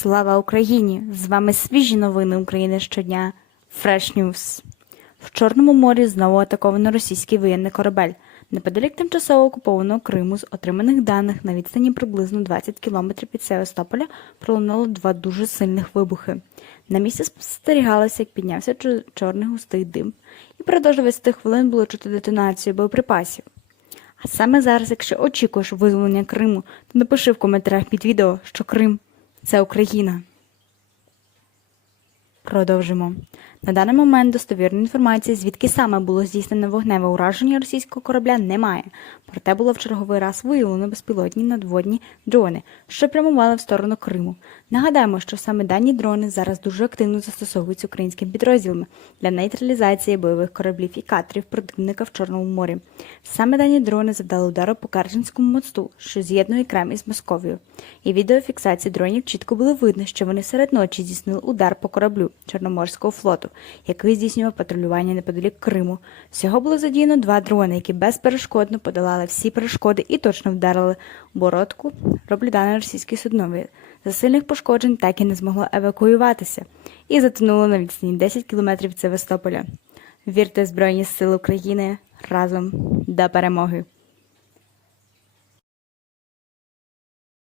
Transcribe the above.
Слава Україні! З вами свіжі новини України щодня. Fresh News. В Чорному морі знову атаковано російський воєнний корабель. Неподалік тимчасово окупованого Криму з отриманих даних на відстані приблизно 20 кілометрів від Севастополя пролунало два дуже сильних вибухи. На місці спостерігалося, як піднявся чорний густий дим, і продовж 20 хвилин було чути детонацію боєприпасів. А саме зараз, якщо очікуєш визволення Криму, то напиши в коментарях під відео, що Крим це Україна. Продовжимо. На даний момент достовірної інформації, звідки саме було здійснено вогневе ураження російського корабля, немає. Проте було в черговий раз виявлено безпілотні надводні дрони, що прямували в сторону Криму. Нагадаємо, що саме дані дрони зараз дуже активно застосовуються українськими підрозділами для нейтралізації бойових кораблів і катерів противника в Чорному морі. Саме дані дрони завдали удару по Карченському мосту, що з'єднує Крем із Московією. І відеофіксації дронів чітко було видно, що вони серед ночі здійснили удар по кораблю Чорноморського флоту, який здійснював патрулювання неподалік Криму. Всього було задіяно два дрони, які безперешкодно подолали всі перешкоди і точно вдарили бородку роблідане російської суднові. За сильних пошкоджень так і не змогло евакуюватися і затонуло на відстані 10 кілометрів Севастополя. Вірте Збройні Сили України разом до перемоги!